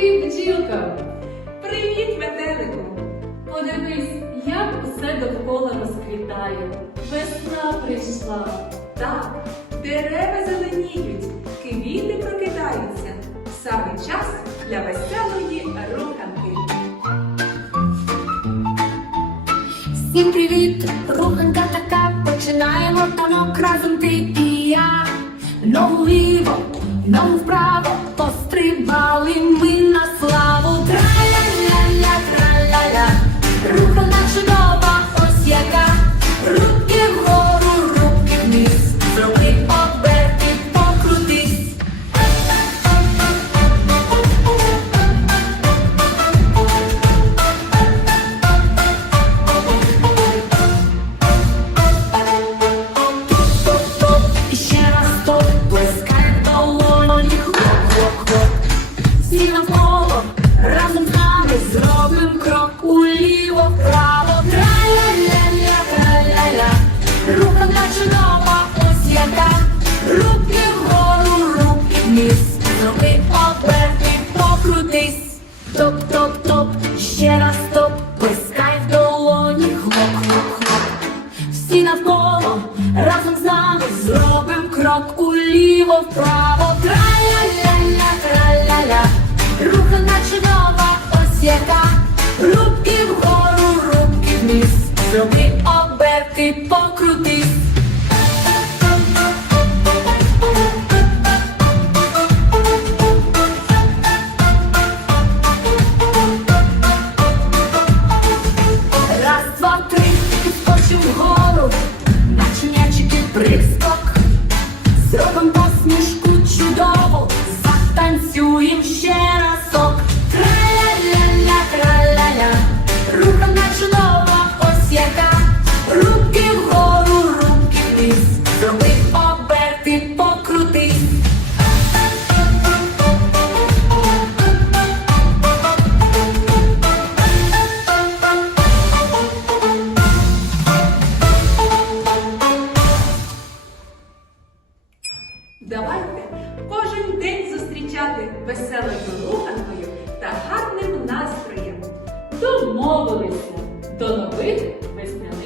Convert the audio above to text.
Привіт, бджілка! Привіт, метелику! Подивись, як усе довкола розквітає. Весна прийшла. Так, дерева зеленіють, квіти прокидаються. Саме час для веселої руханки. Всім привіт! Руханка така, починаємо танок разом ти і я. Ногу вліво, ногу вправо, Всі навколо, разом з нами зробим крок уліво, вправо, траля-ля-ля, траля-ля. Руханка чудова, ось яка. Руки вгору, руки вниз, зроби оберти, покрутись. Топ-топ-топ, ще раз стоп, плескай в долоні, хлоп-хлоп-хлоп. Всі навколо разом з нами зробим крок уліво, вправо, яка. Руки вгору, руки вниз. Зроби оберти, покрутись. Раз, два, три, підскочив вгору, наче м'ячики прискок. Зробим посмішку чудову, затанцюєм ще Давайте кожен день зустрічати веселою руханкою та гарним настроєм. Домовилися. До нових весняних